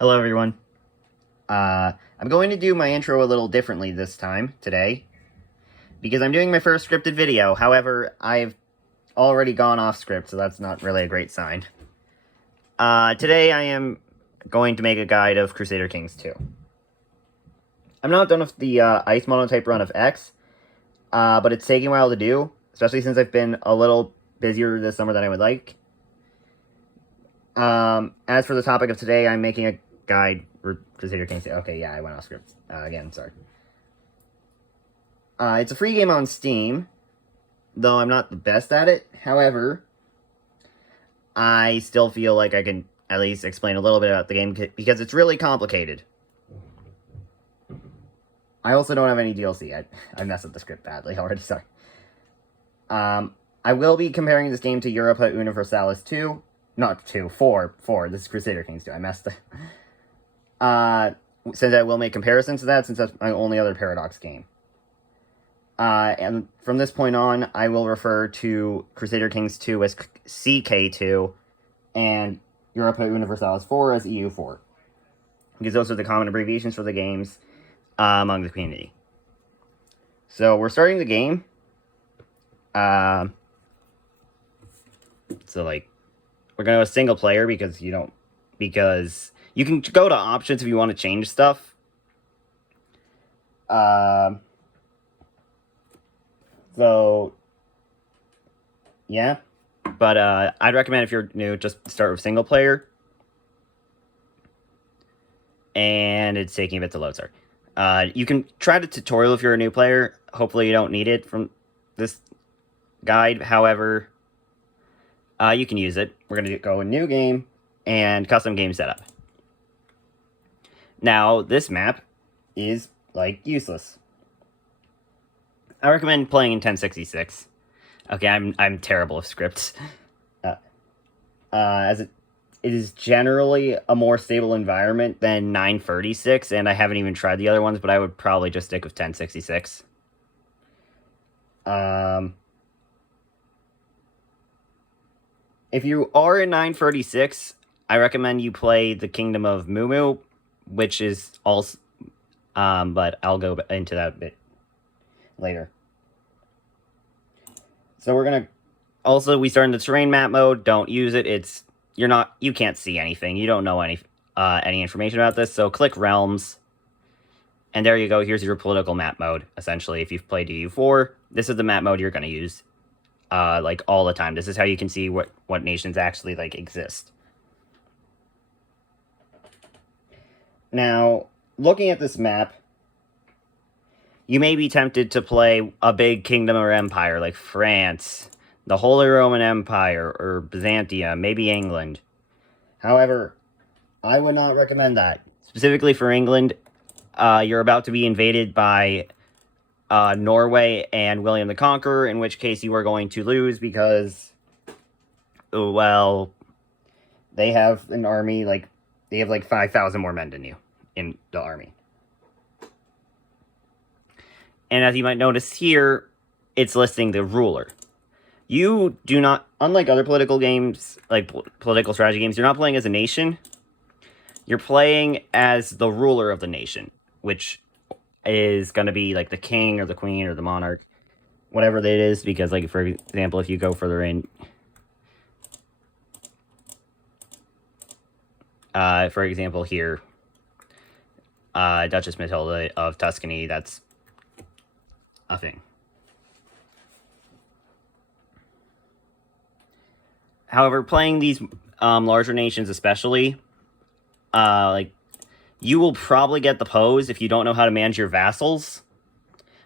Hello, everyone. I'm going to do my intro a little differently today, because I'm doing my first scripted video. However, I've already gone off script, so that's not really a great sign. Today I am going to make a guide of Crusader Kings 2. I'm not done with the Ice Monotype run of X, but it's taking a while to do, especially since I've been a little busier this summer than I would like. As for the topic of today, I'm making a guide for Crusader Kings 2. Okay, yeah, I went off script. Again, sorry. It's a free game on Steam, though I'm not the best at it. However, I still feel like I can at least explain a little bit about the game, because it's really complicated. I also don't have any DLC. I messed up the script badly already, sorry. I will be comparing this game to Europa Universalis 2. Not 2, 4. This is Crusader Kings 2. I messed up. Since I will make comparisons to that, since that's my only other Paradox game. And from this point on, I will refer to Crusader Kings 2 as CK2, and Europa Universalis 4 as EU4. Because those are the common abbreviations for the games among the community. So, we're starting the game. We're going to go single player because you can go to options if you want to change stuff. So, yeah. But, I'd recommend if you're new, just start with single player. And it's taking a bit to load, sorry. You can try the tutorial if you're a new player. Hopefully you don't need it from this guide. However, you can use it. We're going to go in new game and custom game setup. Now, this map is, useless. I recommend playing in 1066. Okay, I'm terrible with scripts. As it is generally a more stable environment than 936, and I haven't even tried the other ones, but I would probably just stick with 1066. If you are in 936, I recommend you play the Kingdom of Mumu, which is also, but I'll go into that a bit later. So we're gonna, also we start in the terrain map mode. Don't use it. You can't see anything. You don't know any information about this. So click Realms, and there you go. Here's your political map mode. Essentially, if you've played EU4, this is the map mode you're gonna use. All the time. This is how you can see what nations actually, exist. Now, looking at this map, you may be tempted to play a big kingdom or empire, like France, the Holy Roman Empire, or Byzantium, maybe England. However, I would not recommend that. Specifically for England, you're about to be invaded by Norway and William the Conqueror, in which case you are going to lose because, well, they have an army, they have 5,000 more men than you in the army. And as you might notice here, it's listing the ruler. You do not, unlike other political games, political strategy games, you're not playing as a nation. You're playing as the ruler of the nation, which is going to be the king or the queen or the monarch, whatever it is, because for example, if you go further in, for example here, Duchess Matilda of Tuscany, that's a thing. However, playing these larger nations especially, you will probably get the pose if you don't know how to manage your vassals,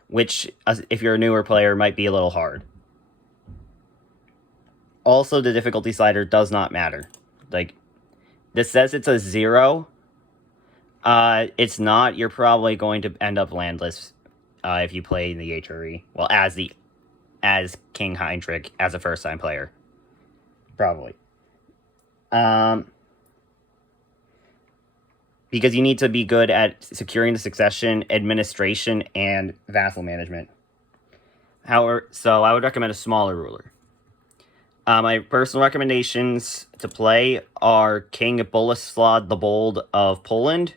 which, if you're a newer player, might be a little hard. Also, the difficulty slider does not matter. This says it's a 0. It's not. You're probably going to end up landless if you play in the HRE. Well, as King Heinrich, as a first-time player. Probably. Because you need to be good at securing the succession, administration, and vassal management. However, so I would recommend a smaller ruler. My personal recommendations to play are King Boleslaw the Bold of Poland,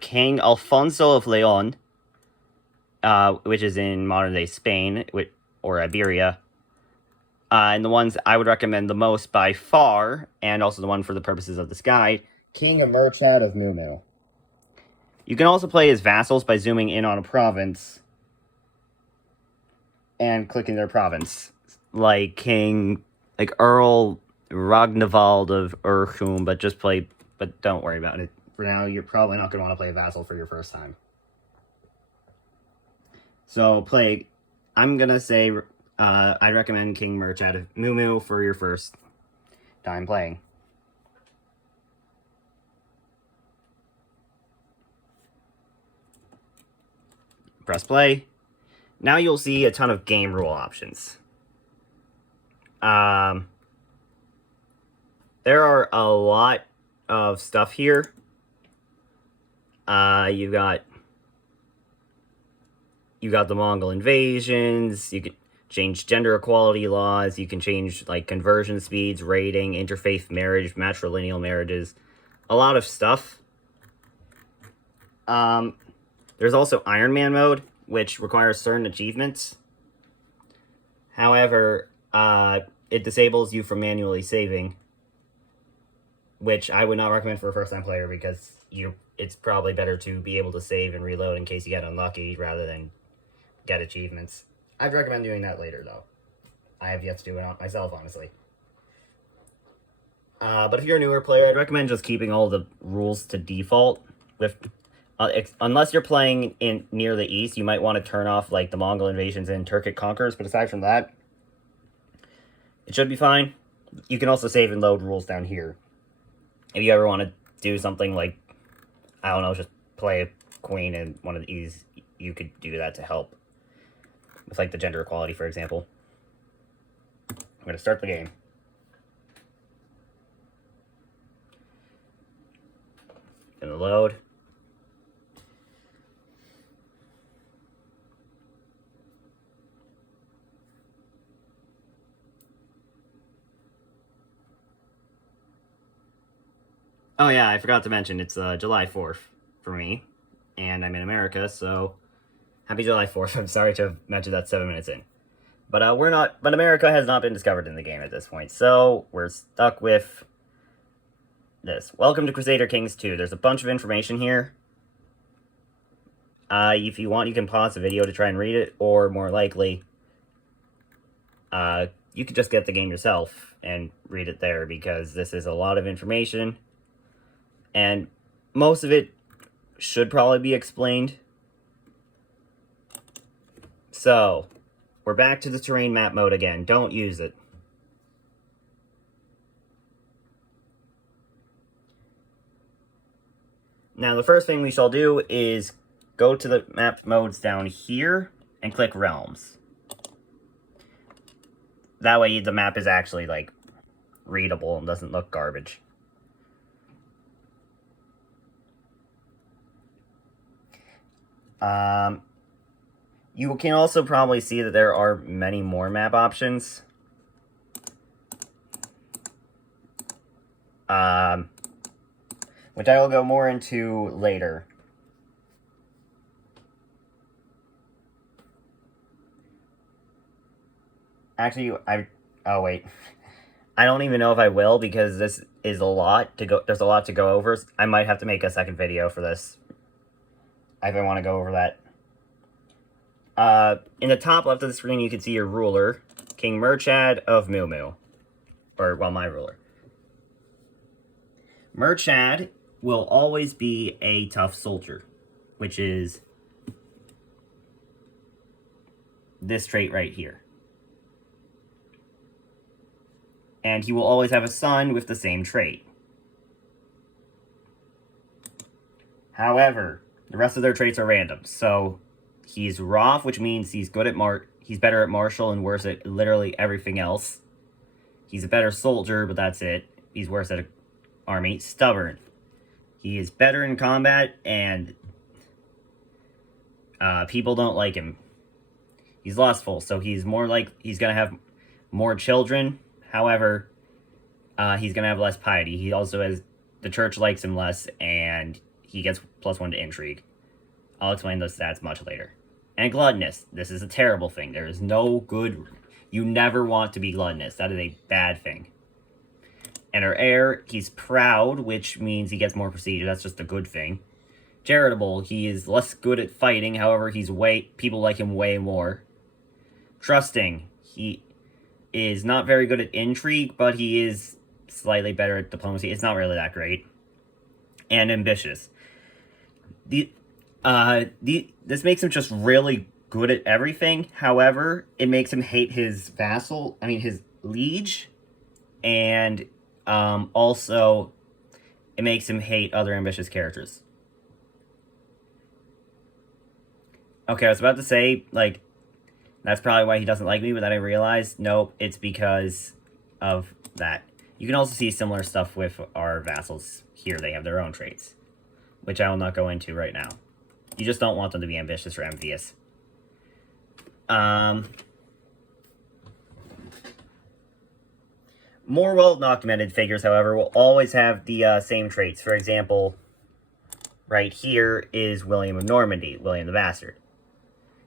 King Alfonso of Leon, which is in modern-day Spain, or Iberia. And the ones I would recommend the most by far, and also the one for the purposes of this guide, King Murchad of Mumu. You can also play as vassals by zooming in on a province and clicking their province, like Earl Ragnvald of Urchum, but don't worry about it. For now, you're probably not going to want to play a vassal for your first time. So I'm going to say I'd recommend King Murchad of Mumu for your first time playing. Press play. Now you'll see a ton of game rule options. There are a lot of stuff here. You've got the Mongol invasions. You can change gender equality laws. You can change like conversion speeds, rating, interfaith marriage, matrilineal marriages. A lot of stuff. There's also Iron Man mode, which requires certain achievements. However, it disables you from manually saving, which I would not recommend for a first-time player because it's probably better to be able to save and reload in case you get unlucky rather than get achievements. I'd recommend doing that later, though. I have yet to do it myself, honestly. But if you're a newer player, I'd recommend just keeping all the rules to default. Unless you're playing near the east, you might want to turn off like the Mongol invasions and Turkic conquers. But aside from that, it should be fine. You can also save and load rules down here. If you ever want to do something like, I don't know, just play a queen in one of these, you could do that to help. With like the gender equality, for example. I'm going to start the game. Gonna load. Oh yeah, I forgot to mention, it's July 4th for me, and I'm in America, so happy July 4th. I'm sorry to have mentioned that 7 minutes in. But but America has not been discovered in the game at this point, so we're stuck with this. Welcome to Crusader Kings 2. There's a bunch of information here. If you want, you can pause the video to try and read it, or more likely, you could just get the game yourself and read it there, because this is a lot of information, and most of it should probably be explained. So, we're back to the terrain map mode again. Don't use it. Now, the first thing we shall do is go to the map modes down here and click Realms. That way the map is actually, like, readable and doesn't look garbage. You can also probably see that there are many more map options. Which I will go more into later. Actually, oh wait. I don't even know if I will, because this is a lot to go. There's a lot to go over. I might have to make a second video for this if I want to go over that. In the top left of the screen, you can see your ruler, King Murchad of Mumu. Or, well, my ruler. Murchad will always be a tough soldier, which is this trait right here. And he will always have a son with the same trait. However, the rest of their traits are random. So, he's Roth, which means he's good at he's better at martial and worse at literally everything else. He's a better soldier, but that's it. He's worse at army. Stubborn. He is better in combat, and people don't like him. He's lustful, so he's more like he's gonna have more children. However, he's gonna have less piety. He also has the church likes him less, and he gets +1 to intrigue. I'll explain those stats much later. And gluttonous. This is a terrible thing. There is no good. You never want to be gluttonous. That is a bad thing. And our heir, he's proud, which means he gets more prestige. That's just a good thing. Charitable, he is less good at fighting. However, people like him way more. Trusting, he is not very good at intrigue, but he is slightly better at diplomacy. It's not really that great. And ambitious. This makes him just really good at everything. However, it makes him hate his his liege, and also it makes him hate other ambitious characters. Okay, I was about to say, like, that's probably why he doesn't like me, but then I realized, nope, it's because of that. You can also see similar stuff with our vassals here. They have their own traits, which I will not go into right now. You just don't want them to be ambitious or envious. More well-documented figures, however, will always have the same traits. For example, right here is William of Normandy, William the Bastard.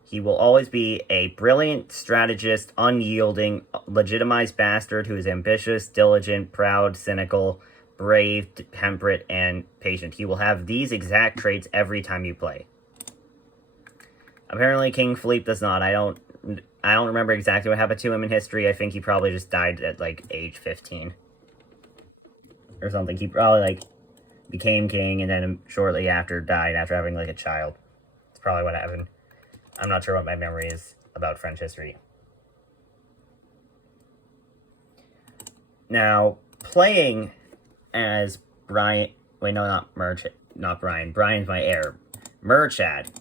He will always be a brilliant strategist, unyielding, legitimized bastard who is ambitious, diligent, proud, cynical, brave, temperate, and patient. He will have these exact traits every time you play. Apparently, King Philippe does not. I don't remember exactly what happened to him in history. I think he probably just died at, like, age 15. Or something. He probably, like, became king and then shortly after died after having, like, a child. That's probably what happened. I'm not sure what my memory is about French history. Now, playing as Brian... Wait, no, not Brian. Brian's my heir. Murchad.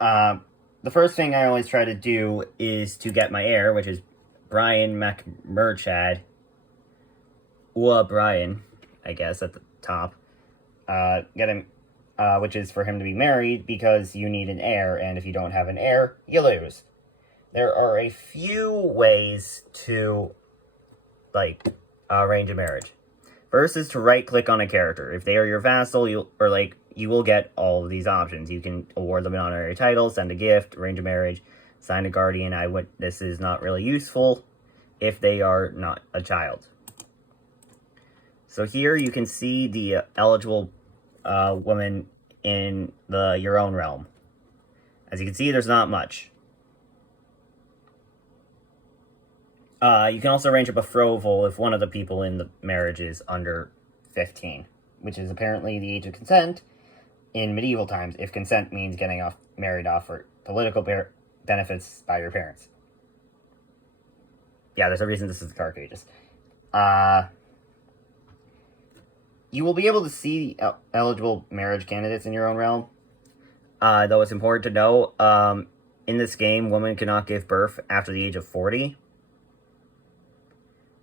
The first thing I always try to do is to get my heir, which is Brian McMurchad. Brian, I guess, at the top. Get him... which is for him to be married, because you need an heir, and if you don't have an heir, you lose. There are a few ways to, like, arrange a marriage. First is to right-click on a character. If they are your vassal, you will get all of these options. You can award them an honorary title, send a gift, arrange a marriage, sign a guardian. This is not really useful if they are not a child. So here you can see the eligible woman in your own realm. As you can see, there's not much. You can also arrange a betrothal if one of the people in the marriage is under 15, which is apparently the age of consent in medieval times, if consent means getting married off for political benefits by your parents. Yeah, there's a reason this is the Dark Ages. You will be able to see eligible marriage candidates in your own realm. Though it's important to know, in this game, women cannot give birth after the age of 40.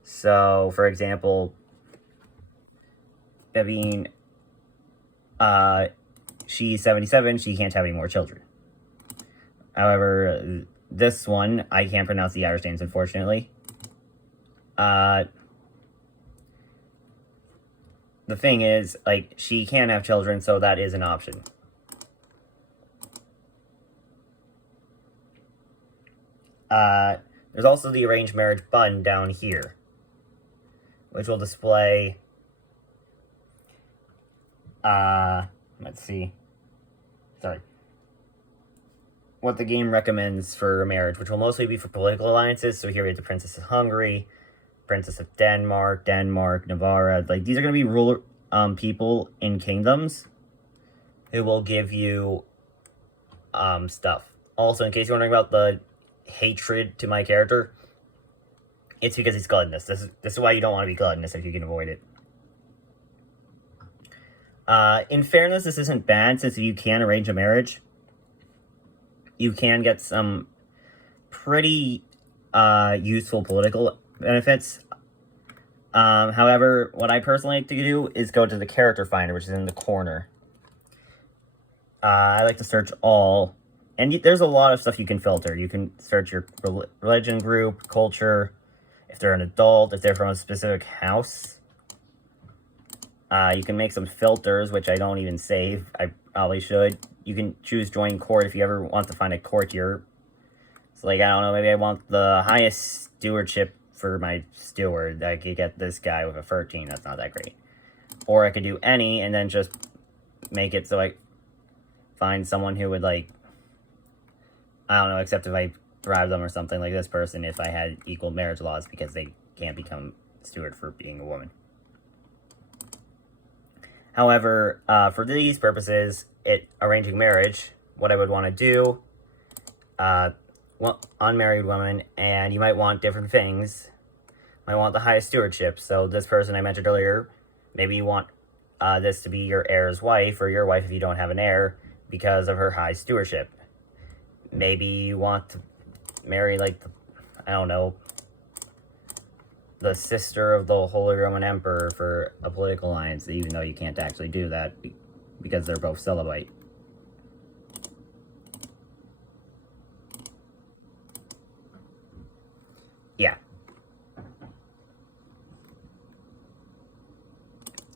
So, for example, Bevine, she's 77, she can't have any more children. However, this one, I can't pronounce the Irish names, unfortunately. The thing is, like, she can have children, so that is an option. There's also the arranged marriage button down here, which will display, let's see, what the game recommends for a marriage, which will mostly be for political alliances. So here we have the Princess of Hungary, Princess of Denmark, Navarre. Like, these are going to be ruler people in kingdoms who will give you stuff. Also, in case you're wondering about the hatred to my character, it's because he's gluttonous. This is why you don't want to be gluttonous if you can avoid it. In fairness, this isn't bad, since you can arrange a marriage. You can get some pretty useful political benefits. However, what I personally like to do is go to the character finder, which is in the corner. I like to search all, And there's a lot of stuff you can filter. You can search your religion group, culture, if they're an adult, if they're from a specific house. You can make some filters, which I don't even save. I probably should. You can choose join court if you ever want to find a courtier. So, like, I don't know, maybe I want the highest stewardship for my steward. I could get this guy with a 13. That's not that great. Or I could do any and then just make it so I find someone who would, like, I don't know, except if I bribe them or something, like this person, if I had equal marriage laws, because they can't become steward for being a woman. However, for these purposes, arranging marriage, what I would want to do, unmarried woman, and you might want different things. You might want the highest stewardship. So this person I mentioned earlier, maybe you want this to be your heir's wife, or your wife if you don't have an heir, because of her high stewardship. Maybe you want to marry, like, I don't know, the sister of the Holy Roman Emperor for a political alliance, even though you can't actually do that because they're both celibate. Yeah.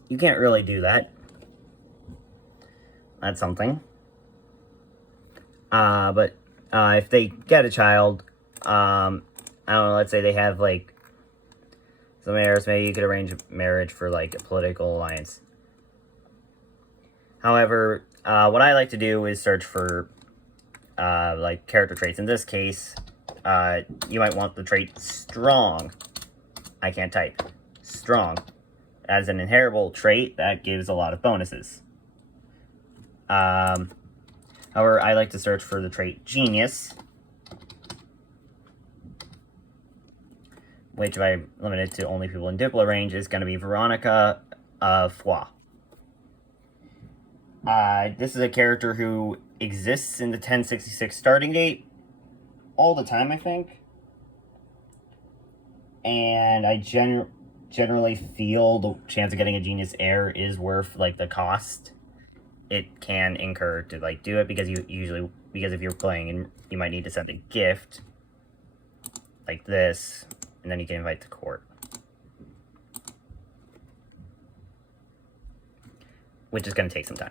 You can't really do that. That's something. But if they get a child, I don't know, let's say they have, like, some heirs, maybe you could arrange marriage for, like, a political alliance. However, what I like to do is search for, like, character traits. In this case, you might want the trait strong. I can't type. Strong. As an inheritable trait, that gives a lot of bonuses. However, I like to search for the trait genius, which, if I limit it to only people in Diplo range, is going to be Veronica Foix. This is a character who exists in the 1066 starting gate all the time, I think. And I generally feel the chance of getting a genius heir is worth, like, the cost it can incur to, like, do it, because because if you're playing and you might need to send a gift like this, and then you can invite the court, which is going to take some time.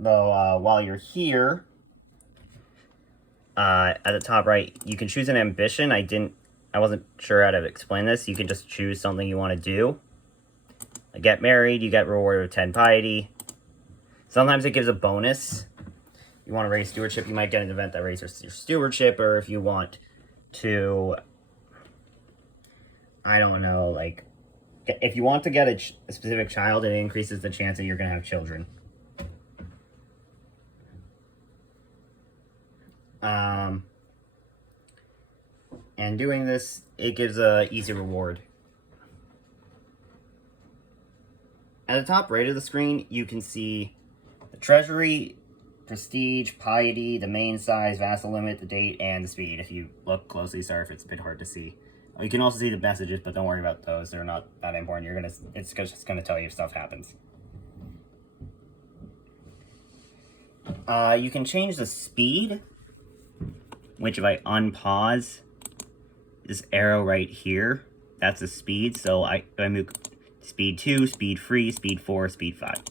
Though, while you're here, at the top right, you can choose an ambition. I wasn't sure how to explain this. You can just choose something you want to do. Like, get married, you get rewarded with 10 piety. Sometimes it gives a bonus. You want to raise stewardship, you might get an event that raises your stewardship, or if you want to, I don't know, like, if you want to get a specific child, it increases the chance that you're going to have children. And doing this, it gives a easy reward. At the top right of the screen, you can see the treasury, prestige, piety, the main size, vassal limit, the date, and the speed. If you look closely, sorry if it's a bit hard to see. You can also see the messages, but don't worry about those. They're not that important. It's just gonna tell you if stuff happens. You can change the speed, which if I unpause this arrow right here, that's the speed. So I move speed 2, speed 3, speed 4, speed 5.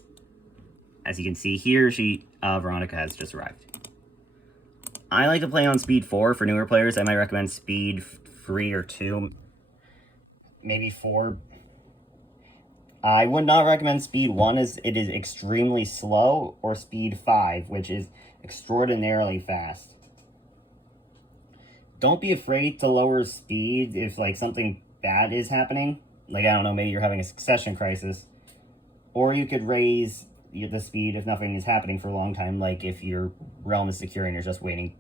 As you can see here, Veronica has just arrived. I like to play on speed 4 for newer players. I might recommend speed 3 or 2, maybe 4. I would not recommend speed 1 as it is extremely slow, or speed 5, which is extraordinarily fast. Don't be afraid to lower speed if, like, something bad is happening. Like, I don't know, maybe you're having a succession crisis. Or you could raise the speed if nothing is happening for a long time, like if your realm is secure and you're just waiting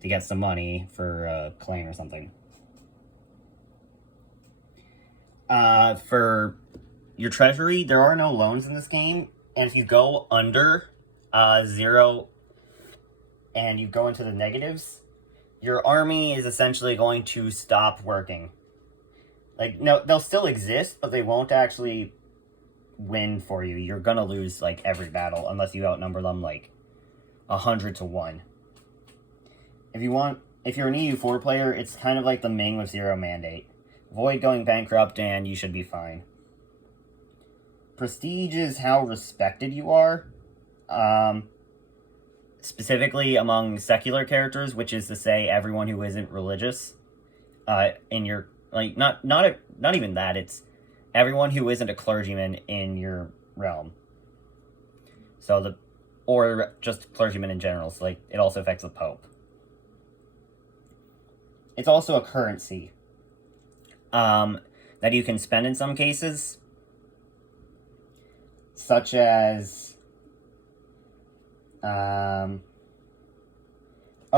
to get some money for a claim or something. For your treasury, there are no loans in this game, and if you go under 0 and you go into the negatives, your army is essentially going to stop working. Like, no, they'll still exist, but they won't actually win for you. You're gonna lose, like, every battle, unless you outnumber them, like, 100 to 1. If you're an EU4 player, it's kind of like the Ming with 0 mandate. Avoid going bankrupt, and you should be fine. Prestige is how respected you are. Specifically among secular characters, which is to say everyone who isn't religious. In your, like, not even that, it's everyone who isn't a clergyman in your realm. So or just clergymen in general, so, like, it also affects the Pope. It's also a currency that you can spend in some cases, such as, oh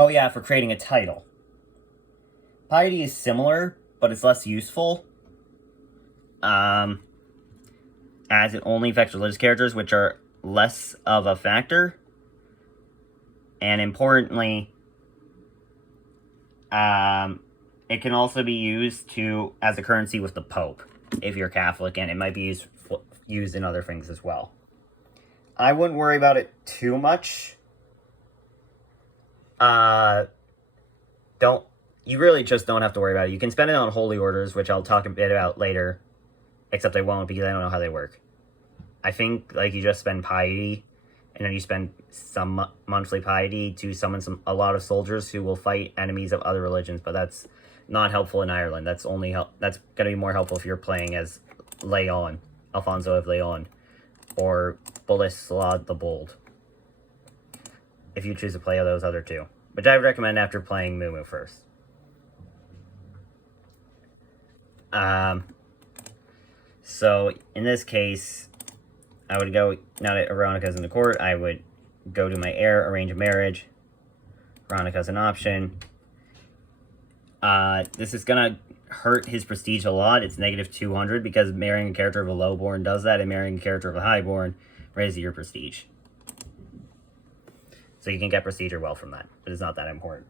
yeah, for creating a title. Piety is similar, but it's less useful, as it only affects religious characters, which are less of a factor, and importantly, it can also be used as a currency with the Pope, if you're Catholic, and it might be used in other things as well. I wouldn't worry about it too much. You really just don't have to worry about it. You can spend it on holy orders, which I'll talk a bit about later, except I won't because I don't know how they work. I think, like, you just spend piety, and then you spend some monthly piety to summon a lot of soldiers who will fight enemies of other religions, but that's not helpful in Ireland. That's going to be more helpful if you're playing as Leon, Alfonso of Leon, or Boleslaw the Bold, if you choose to play those other two, which I would recommend after playing Mumu first. So in this case, I would go, now that Veronica's in the court, I would go to my heir, arrange a marriage. Veronica's an option. This is gonna hurt his prestige a lot. It's negative 200 because marrying a character of a lowborn does that, and marrying a character of a highborn raises your prestige. So you can get prestige or wealth from that, but it's not that important.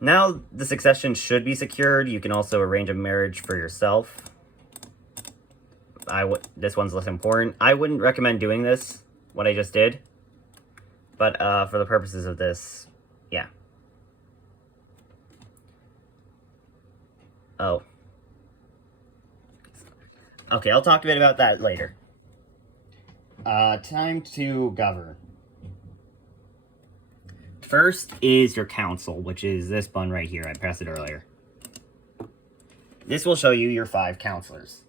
Now the succession should be secured. You can also arrange a marriage for yourself. This one's less important. I wouldn't recommend doing this, what I just did. But for the purposes of this, yeah. Oh. Okay, I'll talk a bit about that later. Time to govern. First is your council, which is this button right here. I pressed it earlier. This will show you your 5 counselors.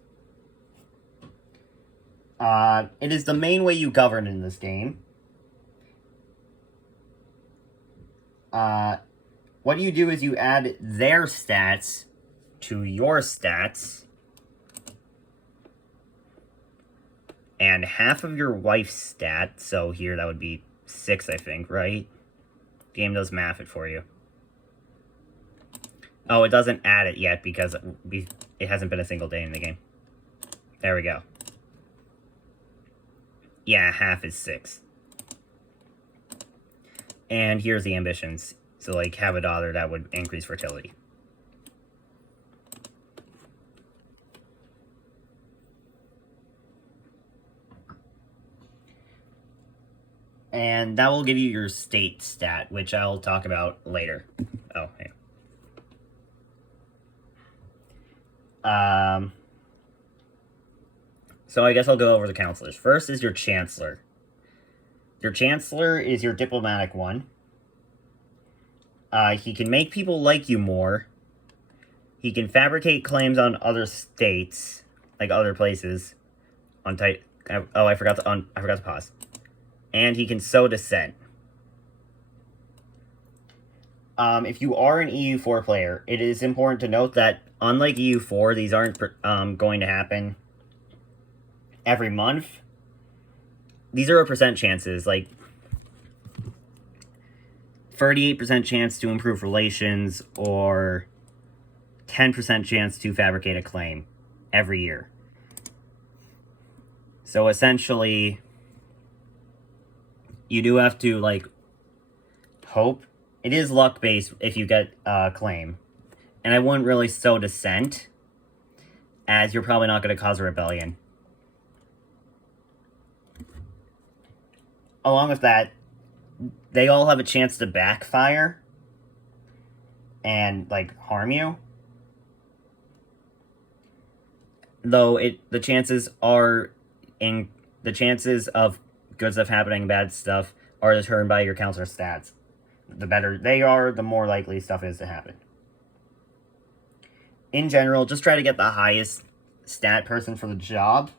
It is the main way you govern in this game. What you do is you add their stats to your stats, and half of your wife's stat, so here that would be 6, I think, right? Game does math it for you. Oh, it doesn't add it yet because it hasn't been a single day in the game. There we go. Yeah, half is 6. And here's the ambitions. So, like, have a daughter that would increase fertility. And that will give you your state stat, which I'll talk about later. Oh, hey. So I guess I'll go over the counselors. First is your chancellor. Your chancellor is your diplomatic one. He can make people like you more. He can fabricate claims on other states, like other places. Oh, I forgot to pause. And he can sow dissent. If you are an EU4 player, it is important to note that unlike EU4, these aren't going to happen every month. These are a percent chances, like 38% chance to improve relations or 10% chance to fabricate a claim every year. So essentially, you do have to, like, hope. It is luck-based if you get a claim. And I wouldn't really sow dissent, as you're probably not going to cause a rebellion. along with that, they all have a chance to backfire and, like, harm you. Though the chances of good stuff happening and bad stuff are determined by your counselor stats. The better they are, the more likely stuff is to happen. In general, just try to get the highest stat person for the job.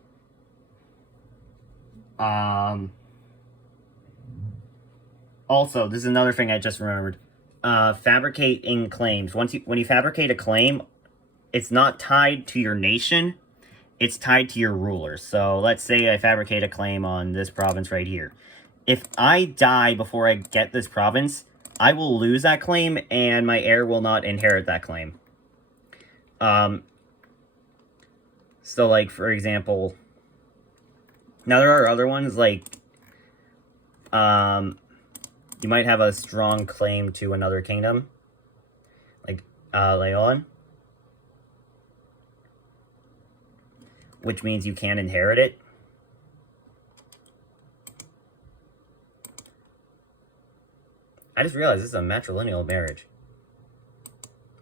Also, this is another thing I just remembered. Fabricating claims. When you fabricate a claim, it's not tied to your nation. It's tied to your ruler. So let's say I fabricate a claim on this province right here. If I die before I get this province, I will lose that claim, and my heir will not inherit that claim. So, like, for example, now there are other ones, like, you might have a strong claim to another kingdom, like, Leon, which means you can't inherit it. I just realized this is a matrilineal marriage.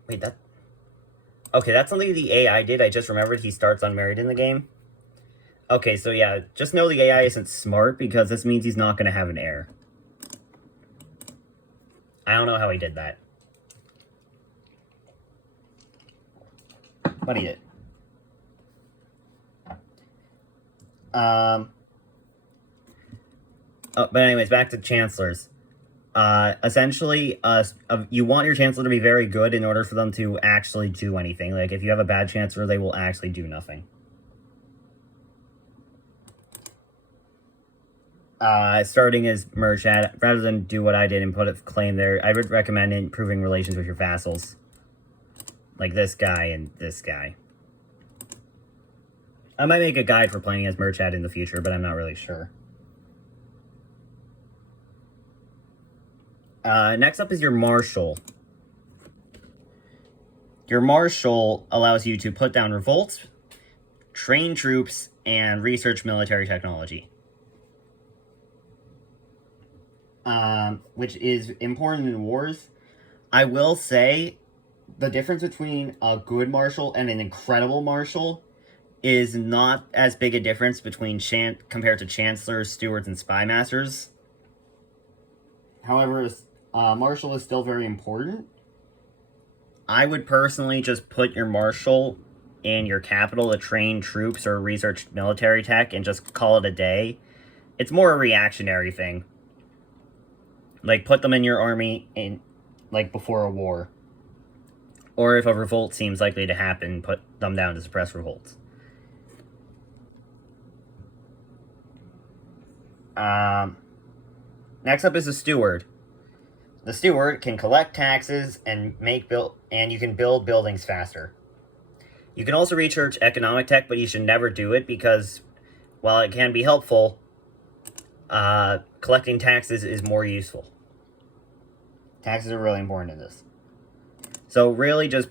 Wait, that... Okay, that's something the AI did. I just remembered he starts unmarried in the game. Okay, so yeah, just know the AI isn't smart, because this means he's not going to have an heir. I don't know how he did that. But he did. But anyways, back to chancellors. Essentially, you want your chancellor to be very good in order for them to actually do anything. Like, if you have a bad chancellor, they will actually do nothing. Starting as merchant, rather than do what I did and put a claim there, I would recommend improving relations with your vassals. Like this guy and this guy. I might make a guide for playing as merchant in the future, but I'm not really sure. Next up is your marshal. Your marshal allows you to put down revolts, train troops, and research military technology. Which is important in wars. I will say, the difference between a good marshal and an incredible marshal is not as big a difference between compared to chancellors, stewards, and spy masters. However, marshal is still very important. I would personally just put your marshal in your capital to train troops or research military tech and just call it a day. It's more a reactionary thing. Like, put them in your army like, before a war. Or if a revolt seems likely to happen, put them down to suppress revolts. Next up is the steward. The steward can collect taxes and you can build buildings faster. You can also research economic tech, but you should never do it because, while it can be helpful, collecting taxes is more useful. Taxes are really important in this. So really just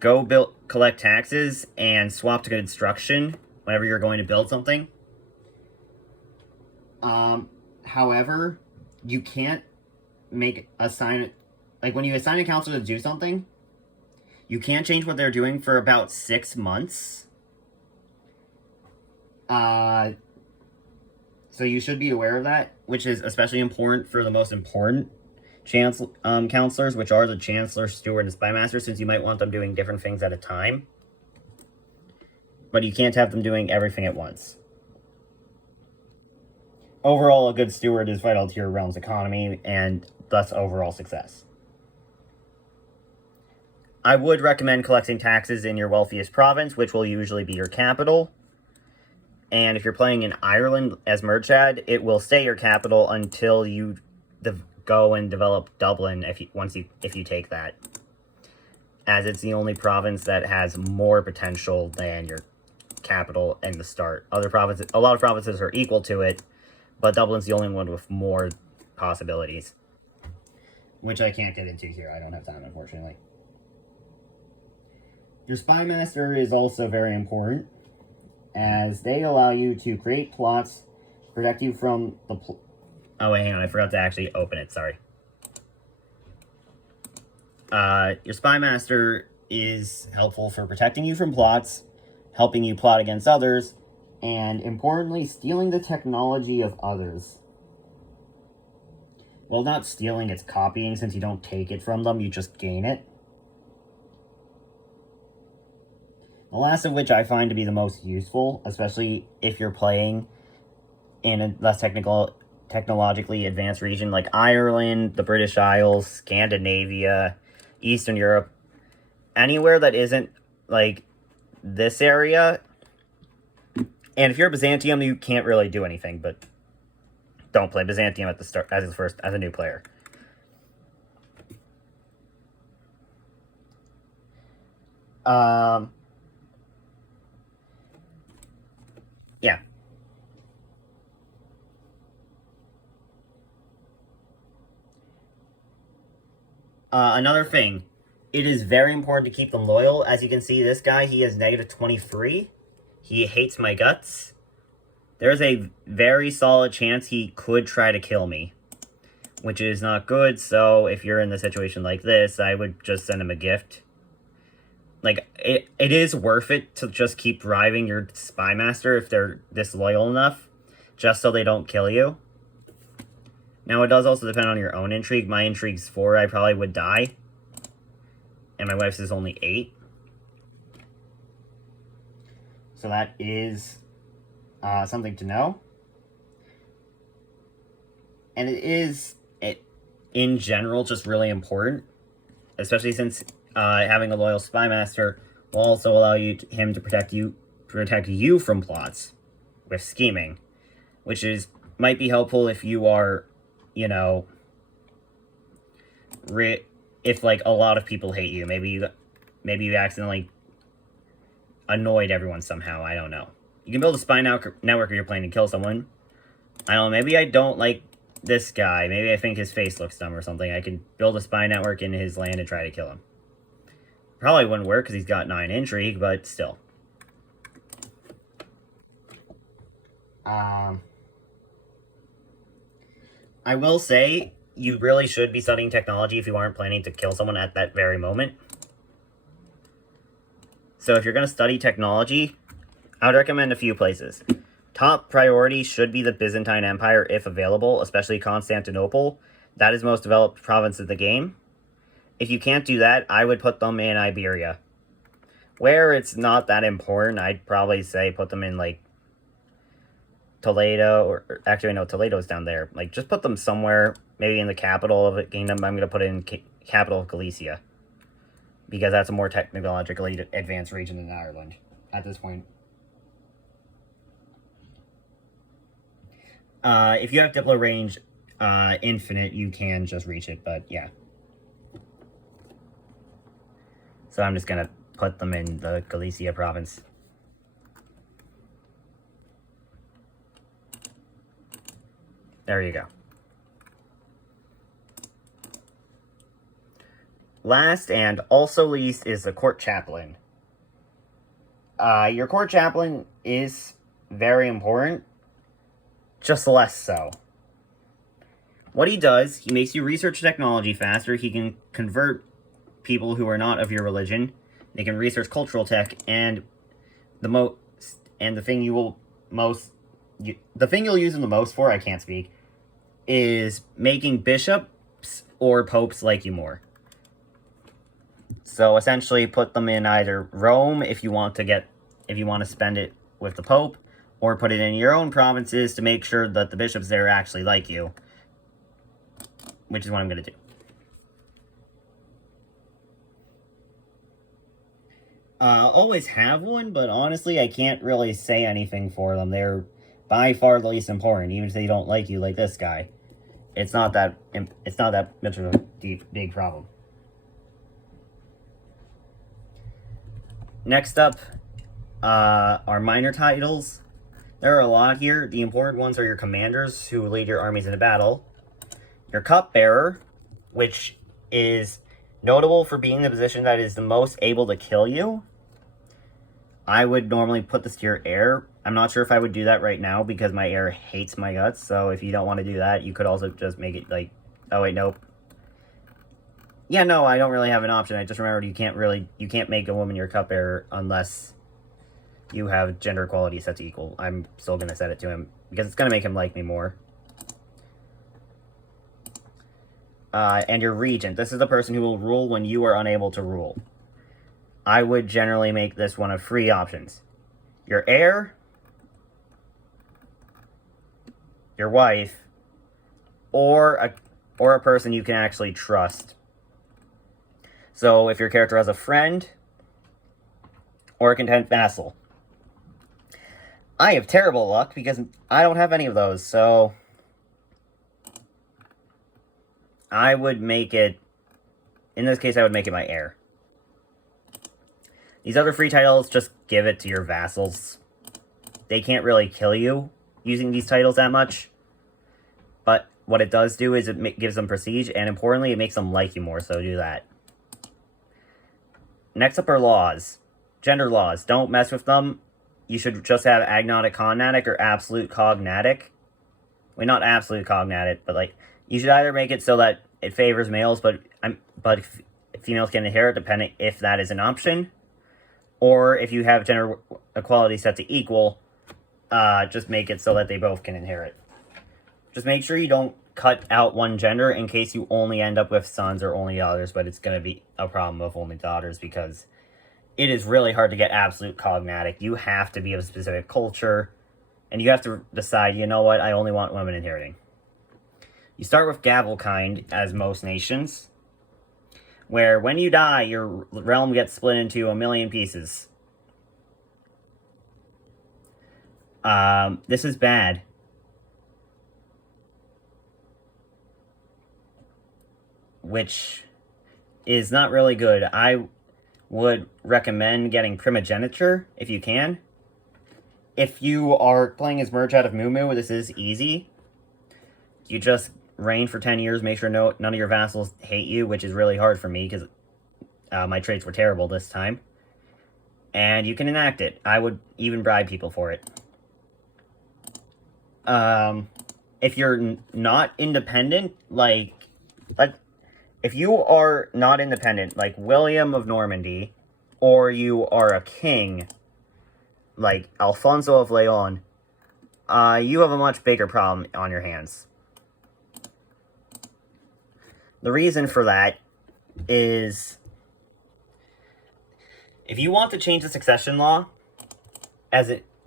go collect taxes and swap to construction whenever you're going to build something. However, you can't like, when you assign a counselor to do something, you can't change what they're doing for about 6 months. So you should be aware of that, which is especially important for the most important counselors, which are the chancellor, steward, and spymaster, since you might want them doing different things at a time. But you can't have them doing everything at once. Overall, a good steward is vital to your realm's economy, and thus overall success. I would recommend collecting taxes in your wealthiest province, which will usually be your capital. And if you're playing in Ireland as Merchad, it will stay your capital until you go and develop Dublin if you take that. As it's the only province that has more potential than your capital in the start. A lot of provinces are equal to it, but Dublin's the only one with more possibilities. Which I can't get into here. I don't have time, unfortunately. Your spymaster is also very important, as they allow you to create plots Protect you from the... Oh, wait, hang on. I forgot to actually open it. Sorry. Your Spy Master is helpful for protecting you from plots, helping you plot against others, and, importantly, stealing the technology of others. Well, not stealing, it's copying. Since you don't take it from them, you just gain it. The last of which I find to be the most useful, especially if you're playing in a less technologically advanced region like Ireland, the British Isles, Scandinavia, Eastern Europe, anywhere that isn't like this area. And if you're Byzantium, you can't really do anything, but don't play Byzantium at the start as a new player. Yeah. Another thing, it is very important to keep them loyal. As you can see, this guy, he has negative 23. He hates my guts. There's a very solid chance he could try to kill me, which is not good. So if you're in a situation like this, I would just send him a gift. Like, it is worth it to just keep driving your Spy Master if they're disloyal enough, just so they don't kill you. Now, it does also depend on your own intrigue. My intrigue's 4, I probably would die. And my wife's is only 8. So that is something to know. And it is, in general, just really important. Especially since having a loyal Spy Master will also allow him to protect you from plots with scheming. Which might be helpful if you are, you know, if like a lot of people hate you. Maybe you accidentally annoyed everyone somehow. I don't know. You can build a spy network if you're planning to kill someone. I don't know. Maybe I don't like this guy. Maybe I think his face looks dumb or something. I can build a spy network in his land and try to kill him. Probably wouldn't work because he's got 9 intrigue, but still. I will say, you really should be studying technology if you aren't planning to kill someone at that very moment. So if you're going to study technology, I would recommend a few places. Top priority should be the Byzantine Empire if available, especially Constantinople. That is the most developed province of the game. If you can't do that, I would put them in Iberia. Where it's not that important, I'd probably say put them in, like, Toledo, or actually, no, Toledo's down there. Like, just put them somewhere, maybe in the capital of the kingdom. I'm going to put it in capital of Galicia, because that's a more technologically advanced region than Ireland at this point. If you have Diplo range infinite, you can just reach it, but yeah. So I'm just going to put them in the Galicia province. There you go. Last and also least is the court chaplain. Your court chaplain is very important, just less so. What he does, he makes you research technology faster. He can convert people who are not of your religion. They can research cultural tech, and the thing you'll use him the most for, I can't speak, is making bishops or popes like you more. So essentially put them in either Rome if you want to spend it with the Pope, or put it in your own provinces to make sure that the bishops there actually like you. Which is what I'm going to do. Always have one, but honestly, I can't really say anything for them. They're by far the least important, even if they don't like you, like this guy. It's not that much of a big problem. Next up are minor titles. There are a lot here. The important ones are your commanders, who lead your armies into battle. Your cupbearer, which is notable for being the position that is the most able to kill you. I would normally put this to your heir. I'm not sure if I would do that right now because my heir hates my guts. So if you don't want to do that, you could also just make it like, oh wait, nope. Yeah, no, I don't really have an option. I just remembered you can't make a woman your cupbearer unless you have gender equality set to equal. I'm still going to set it to him because it's going to make him like me more. And your regent. This is the person who will rule when you are unable to rule. I would generally make this one of 3 options. Your heir, your wife, or a person you can actually trust. So if your character has a friend or a content vassal. I have terrible luck because I don't have any of those, so I would make it, in this case I would make it my heir. These other free titles, just give it to your vassals. They can't really kill you using these titles that much. But what it does do is it gives them prestige, and importantly, it makes them like you more, so do that. Next up are laws. Gender laws. Don't mess with them. You should just have agnotic cognatic or absolute cognatic. Well, not absolute cognatic, but like, you should either make it so that it favors males, but females can inherit, depending if that is an option. Or if you have gender equality set to equal, just make it so that they both can inherit. Just make sure you don't cut out one gender in case you only end up with sons or only daughters, but it's going to be a problem of only daughters because it is really hard to get absolute cognatic. You have to be of a specific culture, and you have to decide, you know what, I only want women inheriting. You start with Gavelkind, as most nations, where when you die, your realm gets split into 1,000,000 pieces. This is bad. Which is not really good. I would recommend getting primogeniture, if you can. If you are playing as Merge out of Moo, this is easy. You just reign for 10 years, make sure none of your vassals hate you, which is really hard for me, because my traits were terrible this time. And you can enact it. I would even bribe people for it. If you're not independent, if you are not independent, like William of Normandy, or you are a king, like Alfonso of Leon, you have a much bigger problem on your hands. The reason for that is, if you want to change the succession law,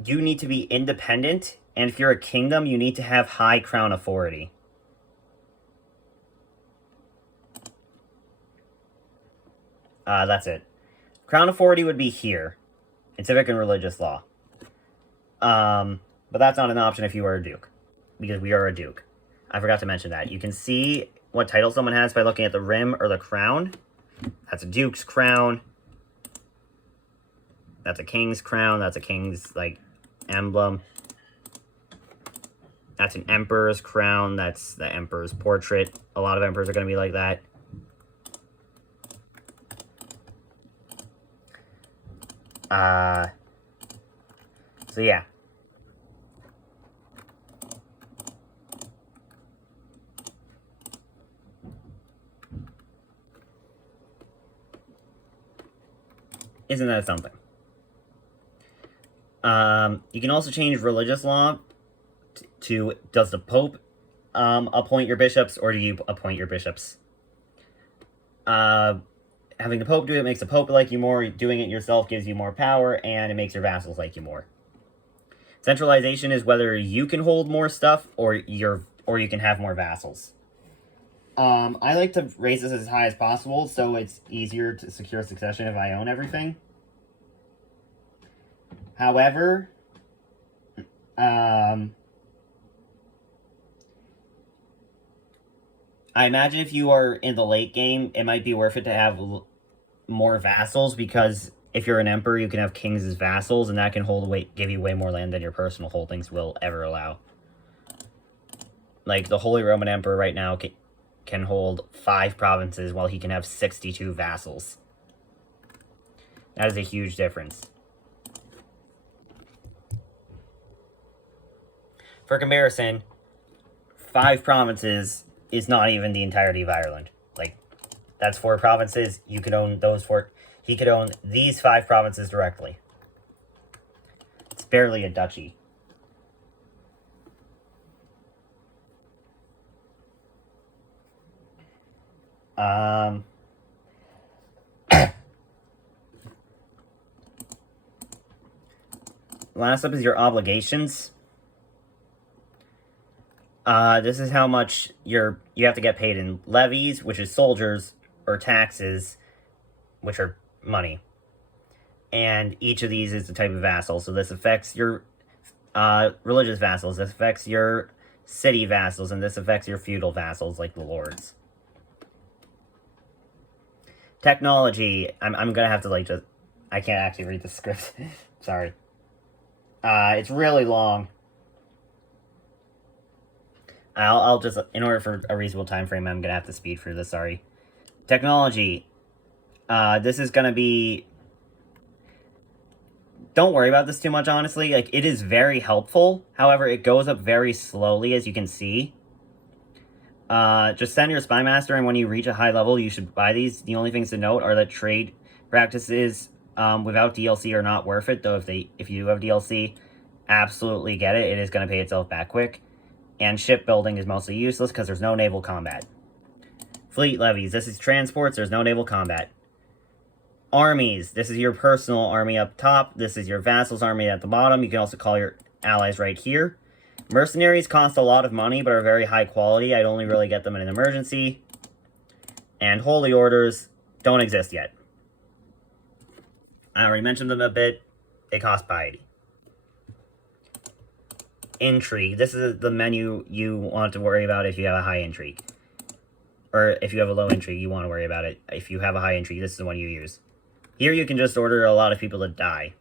you need to be independent, and if you're a kingdom, you need to have high crown authority. That's it. Crown authority would be here, in civic and religious law. But that's not an option if you are a duke, because we are a duke. I forgot to mention that. You can see what title someone has by looking at the rim or the crown. That's a duke's crown. That's a king's crown. That's a king's, emblem. That's an emperor's crown. That's the emperor's portrait. A lot of emperors are going to be like that. So yeah. Isn't that something? You can also change religious law to does the Pope appoint your bishops, or do you appoint your bishops? Having the Pope do it makes the Pope like you more. Doing it yourself gives you more power, and it makes your vassals like you more. Centralization is whether you can hold more stuff, or you can have more vassals. I like to raise this as high as possible, so it's easier to secure succession if I own everything. However, I imagine if you are in the late game, it might be worth it to have more vassals, because if you're an emperor, you can have kings as vassals, and that can give you way more land than your personal holdings will ever allow. Like, the Holy Roman Emperor right now can hold 5 provinces, while he can have 62 vassals. That is a huge difference. For comparison, 5 provinces is not even the entirety of Ireland. Like, that's 4 provinces. You could own those 4. He could own these 5 provinces directly. It's barely a duchy. Last up is your obligations. This is how much you have to get paid in levies, which is soldiers, or taxes, which are money. And each of these is the type of vassal. So this affects your religious vassals, this affects your city vassals, and this affects your feudal vassals, like the lords. Technology. I'm gonna have to, like, just... I can't actually read the script. Sorry. It's really long. I'll just, in order for a reasonable time frame, I'm gonna have to speed through this, sorry. Technology. This is gonna be... Don't worry about this too much, honestly. Like, it is very helpful. However, it goes up very slowly, as you can see. Just send your spy master, and when you reach a high level, you should buy these. The only things to note are that trade practices without DLC are not worth it, though if you have DLC, absolutely get it. It is going to pay itself back quick. And shipbuilding is mostly useless because there's no naval combat. Fleet levies. This is transports. There's no naval combat. Armies. This is your personal army up top. This is your vassal's army at the bottom. You can also call your allies right here. Mercenaries cost a lot of money, but are very high quality. I'd only really get them in an emergency. And holy orders don't exist yet. I already mentioned them a bit. They cost piety. Intrigue. This is the menu you want to worry about if you have a high intrigue. Or if you have a low intrigue, you want to worry about it. If you have a high intrigue, this is the one you use. Here you can just order a lot of people to die.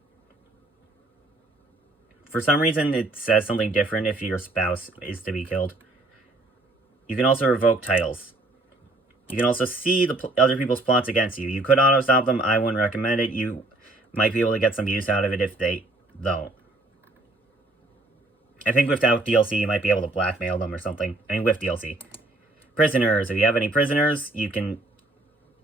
For some reason, it says something different if your spouse is to be killed. You can also revoke titles. You can also see the other people's plots against you. You could auto-stop them. I wouldn't recommend it. You might be able to get some use out of it if they don't. I think without DLC, you might be able to blackmail them or something. I mean, with DLC. Prisoners. If you have any prisoners, you can...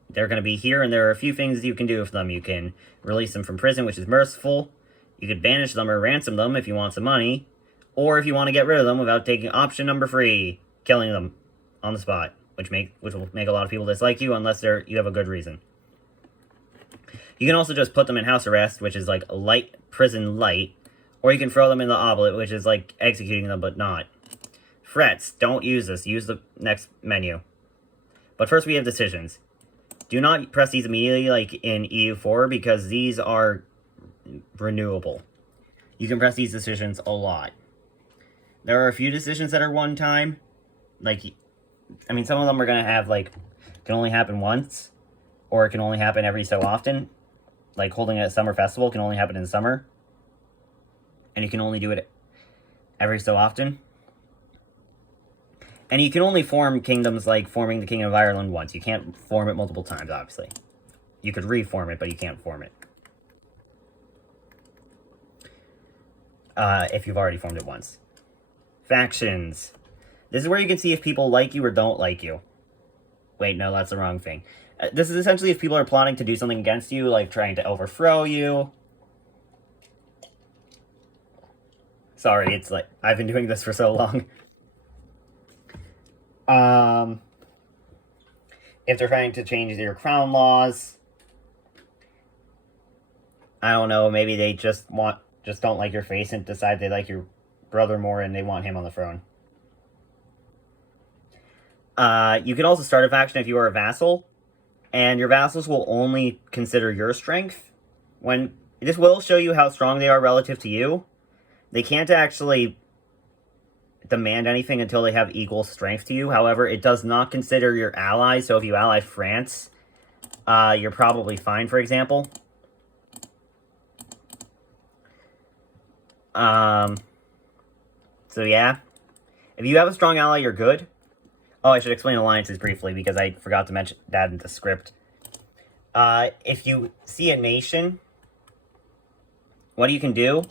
They're going to be here, and there are a few things you can do with them. You can release them from prison, which is merciful. You could banish them or ransom them if you want some money. Or if you want to get rid of them without taking option number 3, killing them on the spot. Which will make a lot of people dislike you unless you have a good reason. You can also just put them in house arrest, which is like light prison light. Or you can throw them in the oblit, which is like executing them but not. Threats. Don't use this. Use the next menu. But first we have decisions. Do not press these immediately like in EU4 because these are renewable. You can press these decisions a lot. There are a few decisions that are one time. Like, I mean, some of them are going to have, like, can only happen once. Or it can only happen every so often. Like, holding a summer festival can only happen in summer. And you can only do it every so often. And you can only form kingdoms like forming the Kingdom of Ireland once. You can't form it multiple times, obviously. You could reform it, but you can't form it. If you've already formed it once. Factions. This is where you can see if people like you or don't like you. Wait, no, that's the wrong thing. This is essentially if people are plotting to do something against you, like trying to overthrow you. Sorry, it's like, I've been doing this for so long. If they're trying to change your crown laws. I don't know, maybe they just don't like your face and decide they like your brother more and they want him on the throne. You can also start a faction if you are a vassal, and your vassals will only consider your strength. This will show you how strong they are relative to you. They can't actually demand anything until they have equal strength to you. However, it does not consider your allies, so if you ally France, you're probably fine, for example. So yeah. If you have a strong ally, you're good. Oh, I should explain alliances briefly, because I forgot to mention that in the script. If you see a nation, what you can do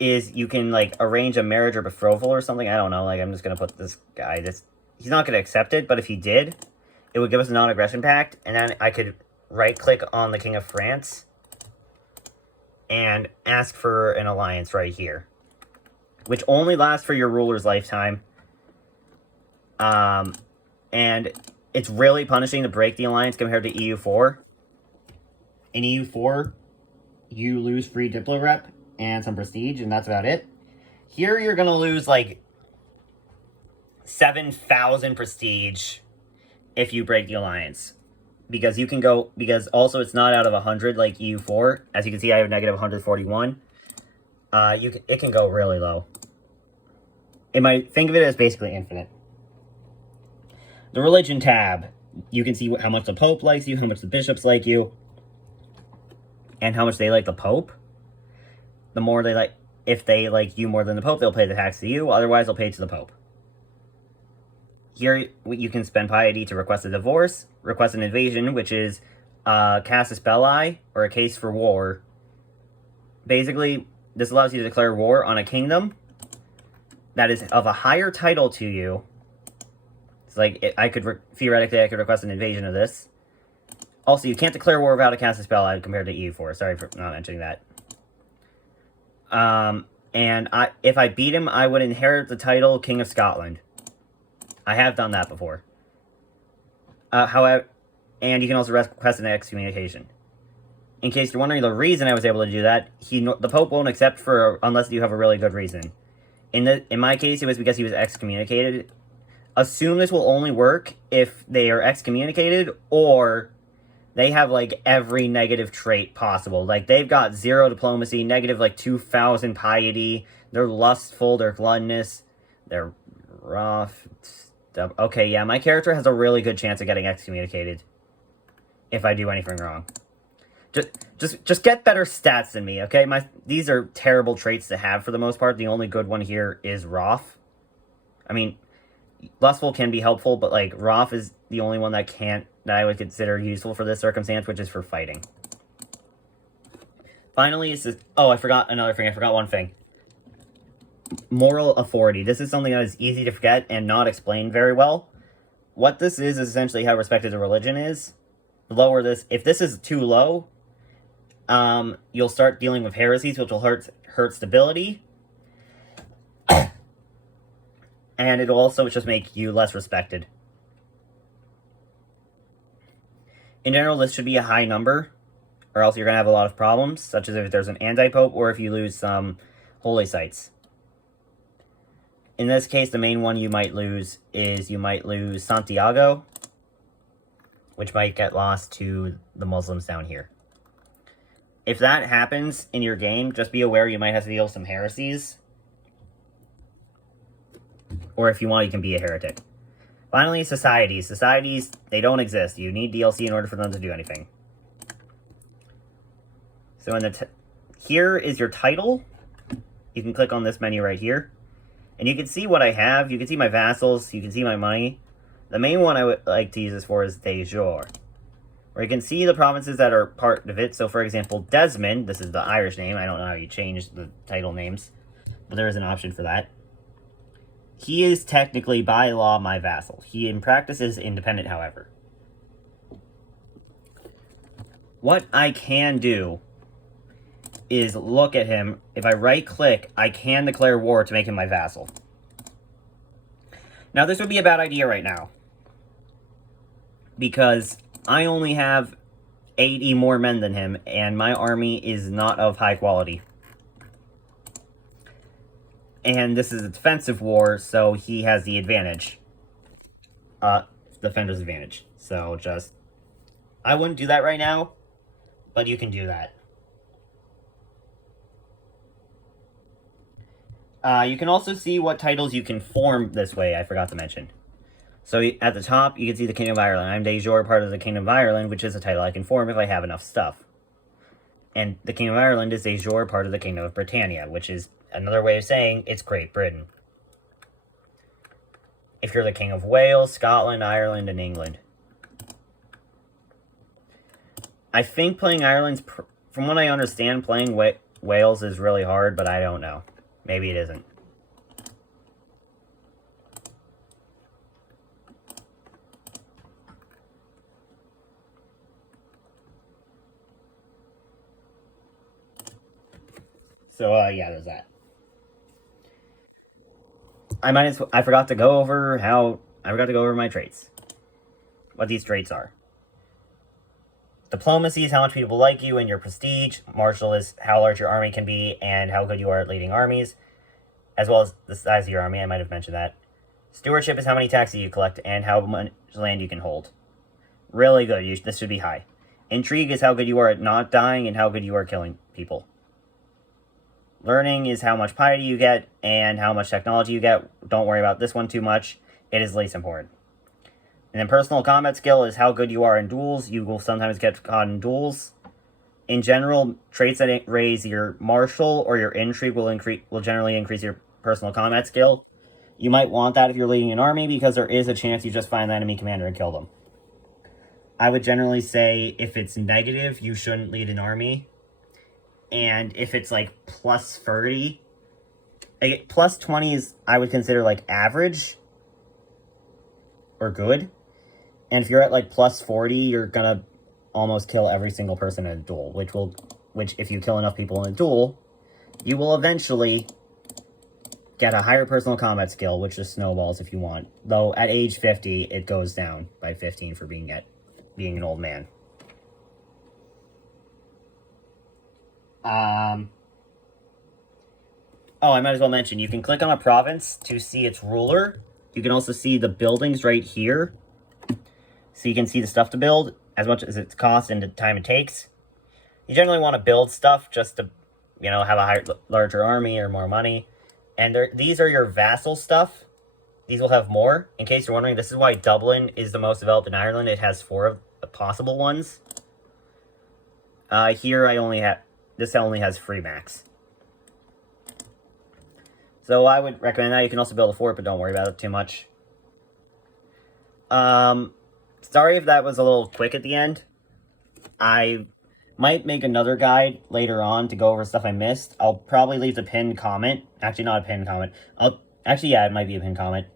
is you can, like, arrange a marriage or betrothal or something. I don't know. Like, I'm just going to put this guy. He's not going to accept it, but if he did, it would give us a non-aggression pact, and then I could right-click on the King of France and ask for an alliance right here, which only lasts for your ruler's lifetime. And it's really punishing to break the alliance compared to EU4. In EU4, you lose free Diplo rep and some prestige, and that's about it. Here, you're going to lose, like, 7,000 prestige if you break the alliance. Because you can go, because also it's not out of 100 like EU4. As you can see, I have negative 141. It can go really low. Think of it as basically infinite. The religion tab, you can see how much the Pope likes you, how much the bishops like you, and how much they like the Pope. The more they like, if they like you more than the Pope, they'll pay the tax to you. Otherwise, they'll pay to the Pope. Here, you can spend piety to request a divorce, request an invasion, which is casus belli, or a case for war. Basically, this allows you to declare war on a kingdom that is of a higher title to you. It's like, theoretically, I could request an invasion of this. Also, you can't declare war without a casus belli compared to EU4. Sorry for not mentioning that. And if I beat him, I would inherit the title King of Scotland. I have done that before. However, and you can also request an excommunication. In case you're wondering the reason I was able to do that, the Pope won't accept unless you have a really good reason. In my case, it was because he was excommunicated. Assume this will only work if they are excommunicated or they have, like, every negative trait possible. Like, they've got 0 diplomacy, negative, like, 2,000 piety, they're lustful, they're gluttonous, they're rough. Okay, yeah, my character has a really good chance of getting excommunicated if I do anything wrong. Just get better stats than me, okay? These are terrible traits to have for the most part. The only good one here is wrath. I mean, lustful can be helpful, but, like, wrath is the only one that I would consider useful for this circumstance, which is for fighting. Finally, I forgot another thing. I forgot one thing. Moral authority. This is something that is easy to forget and not explained very well. What this is essentially how respected a religion is. If this is too low, you'll start dealing with heresies, which will hurt stability. And it'll also just make you less respected. In general, this should be a high number, or else you're going to have a lot of problems, such as if there's an anti-pope, or if you lose some holy sites. In this case, the main one you might lose is Santiago, which might get lost to the Muslims down here. If that happens in your game, just be aware you might have to deal with some heresies. Or if you want, you can be a heretic. Finally, societies. Societies, they don't exist. You need DLC in order for them to do anything. So here is your title. You can click on this menu right here. And you can see what I have. You can see my vassals. You can see my money. The main one I would like to use this for is de jure, where you can see the provinces that are part of it. So, for example, Desmond, this is the Irish name. I don't know how you change the title names, but there is an option for that. He is technically, by law, my vassal. He, in practice, is independent, however. What I can do is look at him. If I right-click, I can declare war to make him my vassal. Now, this would be a bad idea right now, because I only have 80 more men than him, and my army is not of high quality. And this is a defensive war, so he has the advantage. Defender's advantage. So I wouldn't do that right now, but you can do that. You can also see what titles you can form this way, I forgot to mention. So at the top, you can see the Kingdom of Ireland. I'm de jure part of the Kingdom of Ireland, which is a title I can form if I have enough stuff. And the Kingdom of Ireland is de jure part of the Kingdom of Britannia, which is another way of saying it's Great Britain. If you're the King of Wales, Scotland, Ireland, and England. I think playing Ireland's, from what I understand, playing Wales is really hard, but I don't know. Maybe it isn't. So, yeah, there's that. I forgot to go over my traits. What these traits are. Diplomacy is how much people like you and your prestige. Martial is how large your army can be and how good you are at leading armies, as well as the size of your army. I might have mentioned that. Stewardship is how many taxes you collect and how much land you can hold. Really good. This should be high. Intrigue is how good you are at not dying and how good you are killing people. Learning is how much piety you get and how much technology you get. Don't worry about this one too much. It is least important. And then personal combat skill is how good you are in duels. You will sometimes get caught in duels. In general, traits that raise your martial or your intrigue will generally increase your personal combat skill. You might want that if you're leading an army because there is a chance you just find the enemy commander and kill them. I would generally say if it's negative, you shouldn't lead an army. And if it's like plus 30, like plus 20 is, I would consider like average or good. And if you're at like plus 40, you're gonna almost kill every single person in a duel, which if you kill enough people in a duel, you will eventually get a higher personal combat skill, which just snowballs if you want. Though at age 50, it goes down by 15 for being an old man. Oh, I might as well mention, you can click on a province to see its ruler. You can also see the buildings right here. So you can see the stuff to build, as much as it costs and the time it takes. You generally want to build stuff just to, have a larger army or more money. And these are your vassal stuff. These will have more. In case you're wondering, this is why Dublin is the most developed in Ireland. It has 4 of the possible ones. Here this only has free max. So I would recommend that. You can also build a fort, but don't worry about it too much. Sorry if that was a little quick at the end. I might make another guide later on to go over stuff I missed. I'll probably leave the pinned comment. Actually, not a pinned comment. It might be a pinned comment.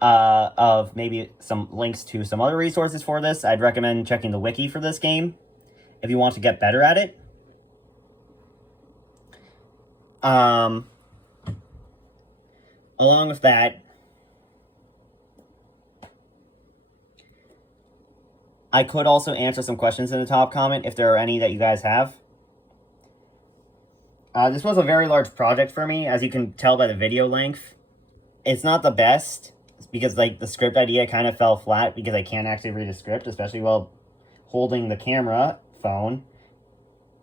Of maybe some links to some other resources for this. I'd recommend checking the wiki for this game if you want to get better at it. Along with that, I could also answer some questions in the top comment if there are any that you guys have. This was a very large project for me, as you can tell by the video length. It's not the best, because the script idea kind of fell flat because I can't actually read a script, especially while holding the camera phone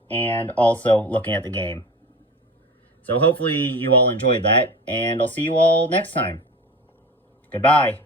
and also looking at the game. So hopefully you all enjoyed that, and I'll see you all next time. Goodbye.